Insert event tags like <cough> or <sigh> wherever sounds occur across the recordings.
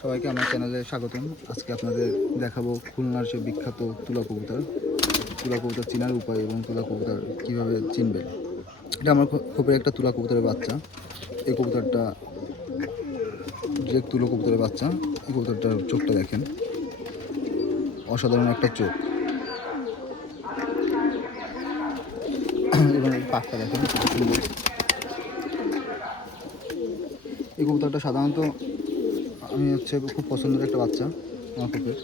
সবাইকে আমার চ্যানেলে স্বাগতম। আজকে আপনাদের দেখাবো খুলনার সে বিখ্যাত তুলা কবুতর। তুলা কবুতর চেনার উপায় এবং তুলা কবুতর কীভাবে চিনবে এটা আমার খুবই একটা তুলা কবুতরের বাচ্চা। এই কবুতরটা যে তুলো কবুতরের বাচ্চা, এই কবুতরটার চোখটা দেখেন। অসাধারণ একটা চোখ। <clears throat> এবং পাকটা দেখেন এই কবুতরটা সাধারণত আমি হচ্ছে খুব পছন্দের একটা বাচ্চা আমার কুকুরের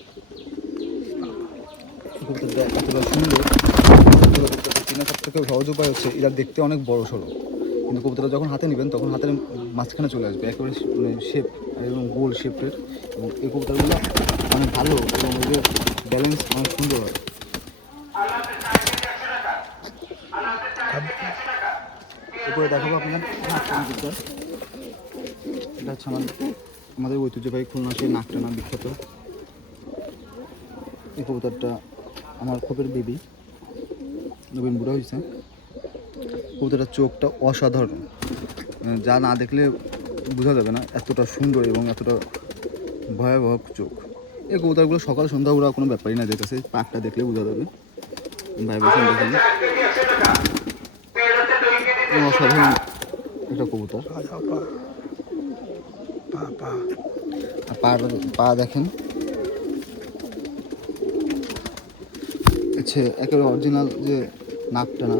কবুতরটা এতটা সুন্দর। কবুতরটা সব থেকে সহজ উপায় হচ্ছে, এরা দেখতে অনেক বড় সড়ো। কিন্তু কবুতরটা যখন হাতে নেবেন, তখন হাতের মাঝখানে চলে আসবে, একেবারে শেপ এবং গোল শেপের এবং এই কবুতরগুলো অনেক ভালো এবং ওদের ব্যালেন্স অনেক সুন্দর হয়। এরপরে দেখাবো আপনার এটা হচ্ছে আমার আমাদের ঐতিহ্যবাহী খুলনা সেই নাকটানা বিখ্যাত। এই কবুতরটা আমার খোপের বেবি। নবীন বুড়া হয়েছে কবুতরটার চোখটা অসাধারণ। যা না দেখলে বোঝা যাবে না এতটা সুন্দর এবং এতটা ভয়াবহ চোখ। এই কবুতরগুলো সকাল সন্ধ্যা ওরা কোনো ব্যাপারই না দেখতেছে পাকটা দেখলে বোঝা যাবে। ভাইব্রেশন দেখেন। অসাধারণ একটা কবুতর। পা পা দেখেন হচ্ছে একেবারে অরিজিনাল যে নাকটা না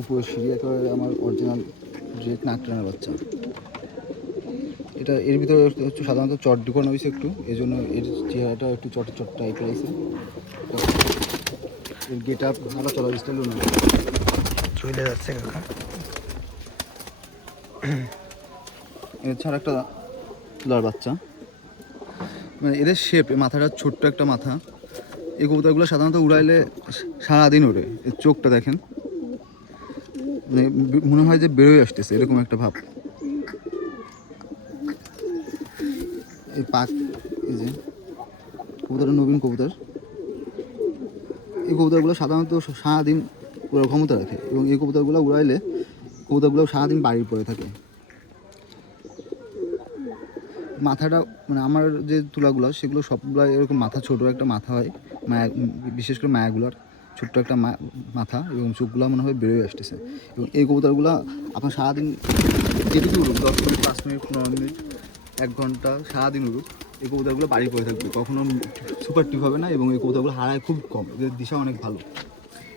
উপরে সিঁড়ি একেবারে আমার অরিজিনাল ডিরেক্ট নাকটানার বাচ্চা। এটা এর ভিতরে হচ্ছে সাধারণত চট ঢুকানো হয়েছে একটু এই জন্য এর চেহারাটা একটু চট চট টাইপ রয়েছে এর গেট আপ ভালো চলার স্টাইল চলে যাচ্ছে কাকা। এছাড়া একটা তুলার বাচ্চা। মানে এদের শেপ মাথাটা ছোট্ট একটা মাথা। এই কবুতরগুলো সাধারণত উড়াইলে সারাদিন ওড়ে। এর চোখটা দেখেন। মানে মনে হয় যে বেরোয় আসতেছে, এরকম একটা ভাব। এই পাক, এই যে কবুতরের নবীন কবুতর। এই কবুতরগুলো সাধারণত সারাদিন ওরা ক্ষমতা রাখে এবং এই কবুতরগুলো উড়াইলে কবুতরগুলো সারাদিন বাড়ির পরে থাকে। মাথাটা মানে আমার যে তুলাগুলো, সেগুলো সবগুলো এরকম মাথা, ছোট একটা মাথা হয়, মায়া, বিশেষ করে মায়াগুলার ছোট্ট একটা মাথা এবং চোখগুলো মনে হয় বেরোয় আসতেছে। এবং এই কবুতরগুলো আপনার সারাদিন যেটুকু উড়ুক দশ মিনিট, পাঁচ মিনিট, পনেরো মিনিট, এক ঘণ্টা সারাদিন উড়ুক এই কবুতরগুলো বাড়ি পড়ে থাকবে। কখনো সুপার টিপ হবে না এবং এই কবুতরগুলো হারায় খুব কম, এদের দিশা অনেক ভালো।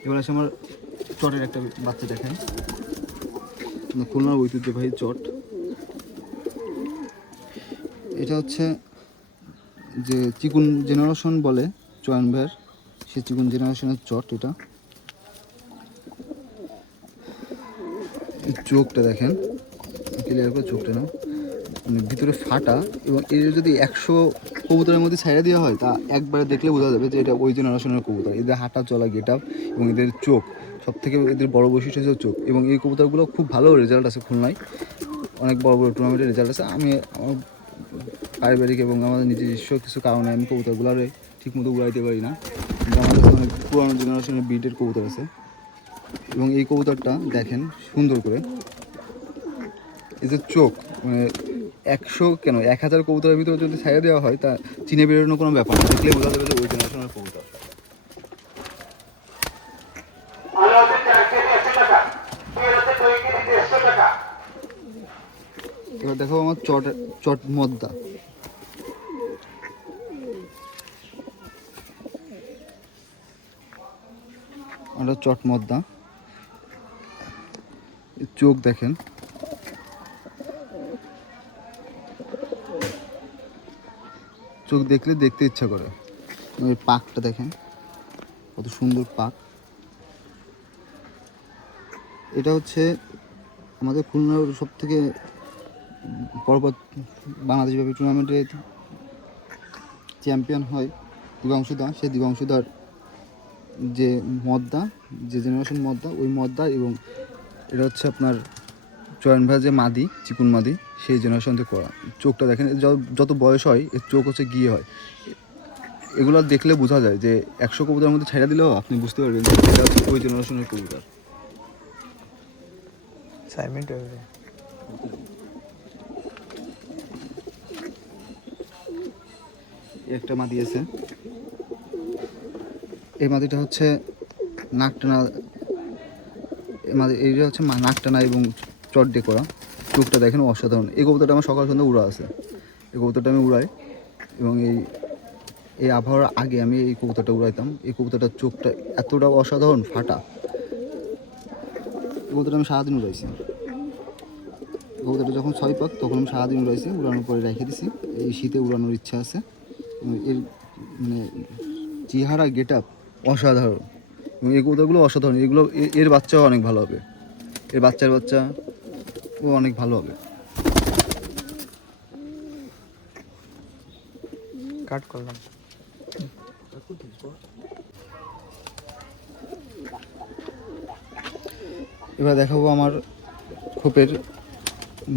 এবার আসে আমার চটের একটা বাচ্চা দেখেন খুলনার ঐতিহ্যবাহী চট। এটা হচ্ছে যে চিকুন জেনারেশন বলে চয়ন ভাইয়ের সে চিকুন জেনারেশনের চট এটা। চোখটা দেখেন ক্লিয়ার করে চোখটা না মানে ভিতরে ফাটা এবং এর যদি একশো কবুতরের মধ্যে ছাইড়া দেওয়া হয়, তা একবারে দেখলে বোঝা যাবে যে এটা ওই জেনারেশনের কবুতর। এদের হাঁটা চলা গেট আপ এবং এদের চোখ সব থেকে এদের বড় বৈশিষ্ট্য হচ্ছে চোখ এবং এই কবুতরগুলো খুব ভালো রেজাল্ট আছে খুলনায়। অনেক বড় বড় টুর্নামেন্টের রেজাল্ট আছে। আমি আমার পারিবারিক এবং আমাদের নিজস্ব কিছু কারণে আমি কবুতরগুলোর ঠিক মতো উড়াইতে পারি না। কিন্তু আমাদের কাছে অনেক পুরানো জেনারেশনের বিটের কবুতর আছে। এবং এই কবুতরটা দেখেন সুন্দর করে। এই যে চোখ মানে একশো কেন, এক হাজার কবুতরের ভিতরে যদি ছাইয়া দেওয়া হয়, তা চিনে বেরোনোর কোনো ব্যাপার না। দেখলে বোঝা যাবে যে ওই জেনারেশনের কবুতর এবার দেখো আমার চট চট মদ্দা। আমরা চট মদ্দা। এর চোখ দেখেন। চোখ দেখলে দেখতে ইচ্ছা করে। ওই পাকটা দেখেন। কত সুন্দর পাক। এটা হচ্ছে আমাদের খুলনার সব থেকে পর্বত বাংলাদেশ ব্যাপী টুর্নামেন্টে চ্যাম্পিয়ন হয় দিবাংশুদা। সেই দিবাংশুদার যে মদ্দা, যে জেনারেশন মদ্দা, ওই মদ্দা এবং এটা হচ্ছে আপনার চয়ন ভাই যে মাদি, চিকুন মাদি, সেই জেনারেশন থেকে করা। চোখটা দেখেন যত- বয়স হয়, এর চোখ হচ্ছে গিয়ে হয়। এগুলো দেখলে বোঝা যায় যে একশো কবুতার মধ্যে ছেড়ে দিলেও আপনি বুঝতে পারবেন যে এটা ওই জেনারেশনের কবুতর চার মিনিট হয়ে গেছে এই একটা মাদি আছে। এই মাদিটা হচ্ছে নাক টানা এই মাদি, এইটা হচ্ছে মা- নাক টানা এবং চড্ডে করা চোখটা দেখেন অসাধারণ। এই কবুতরটা আমার সকাল সন্ধ্যা উড়া আছে। এই কবুতরটা আমি উড়াই এবং এই এই আবহাওয়ার আগে আমি এই কবুতরটা উড়াইতাম। এই কবুতরটার চোখটা এতটা অসাধারণ, ফাটা। কবুতরটা আমি সারাদিন উড়াইছি। কবুতরটা যখন ছয় পাক, তখন আমি সারাদিন উড়াইছি। উড়ানোর পরে রেখে দিছি। এই শীতে উড়ানোর ইচ্ছা আছে। এর মানে চেহারা গেট আপ অসাধারণ। এবং এই কবুতরগুলো অসাধারণ। এগুলো এর বাচ্চাও অনেক ভালো হবে। এর বাচ্চার বাচ্চা ও অনেক ভালো হবে। কাট করলাম। এবার দেখাবো আমার খোপের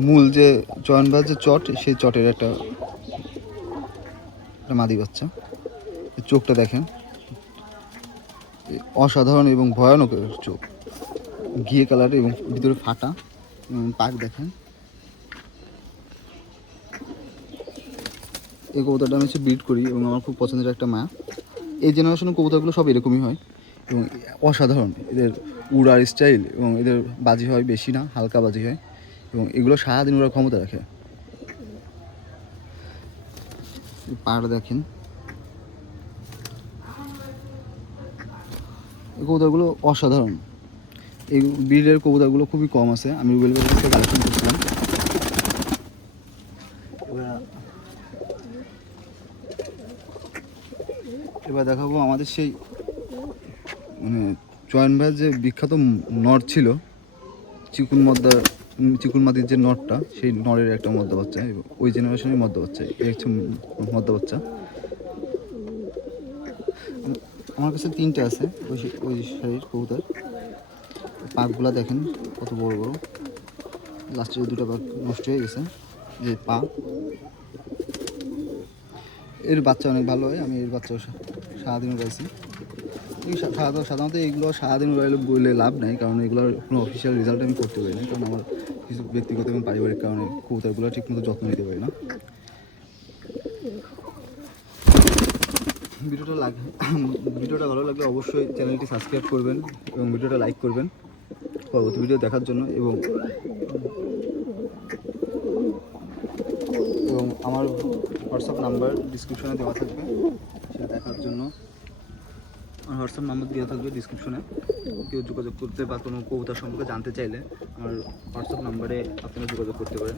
মূল যে চয়নবাজ যে চট সেই চটের একটা একটা মাদি বাচ্চা। চোখটা দেখেন। অসাধারণ এবং ভয়ানক চোখ। ঘিয়ে কালার এবং ভিতরে ফাটা। পাক দেখেন। এই কবুতরটা আমি হচ্ছে ব্রিড করি এবং আমার খুব পছন্দের একটা মা। এই জেনারেশনের কবুতরগুলো সব এরকমই হয়। এবং অসাধারণ। এদের উড়ার স্টাইল এবং এদের বাজি হয় বেশি না, হালকা বাজি হয়। এবং এগুলো সারাদিন উড়ার ক্ষমতা রাখে। পাড় দেখেন। এই কবুতরগুলো অসাধারণ। এই ব্রিডের কবুতরগুলো খুবই কম আছে আমি রুবেল বাজার থেকে কালেকশন করছিলাম। এবার- দেখাবো আমাদের সেই মানে চয়ন ভাইয়ের যে বিখ্যাত নট ছিল চিকুন মদ্দা উম, চিকুন মাটির যে নটটা, সেই নরের একটা মদ্দা বাচ্চা ওই জেনারেশনের মদ্দা বাচ্চা এই হচ্ছে মদ্দা বাচ্চা আমার কাছে তিনটে আছে, ওই ওই শাড়ির কবুতর। পাকগুলা দেখেন, কত বড় বড়। লাস্টে দুটো পাক নষ্ট হয়ে গেছে, যে পা। এর বাচ্চা অনেক ভালো হয়, আমি এর বাচ্চা সারাদিন উড়াইছি এই সাধারণত এগুলো সারাদিন উড়াইলে বললে লাভ নাই, কারণ এগুলোর কোনো অফিসিয়াল রেজাল্ট আমি করতে পারি না কারণ আমার কিছু ব্যক্তিগত এবং পারিবারিক কারণে কবুতরগুলো ঠিকমতো যত্ন নিতে পারি না। ভিডিওটা লাগ ভিডিওটা ভালো লাগলে অবশ্যই চ্যানেলটি সাবস্ক্রাইব করবেন এবং ভিডিওটা লাইক করবেন পরবর্তী ভিডিও দেখার জন্য এবং এবং আমার হোয়াটসঅ্যাপ নাম্বার ডিসক্রিপশনে দেওয়া থাকবে, সেটা দেখার জন্য। হোয়াটসঅ্যাপ নাম্বার দেওয়া থাকবে ডিসক্রিপশনে কেউ যোগাযোগ করতে বা কোনো কবিতা সম্পর্কে জানতে চাইলে আমার হোয়াটসঅ্যাপ নাম্বারে আপনারা যোগাযোগ করতে পারেন।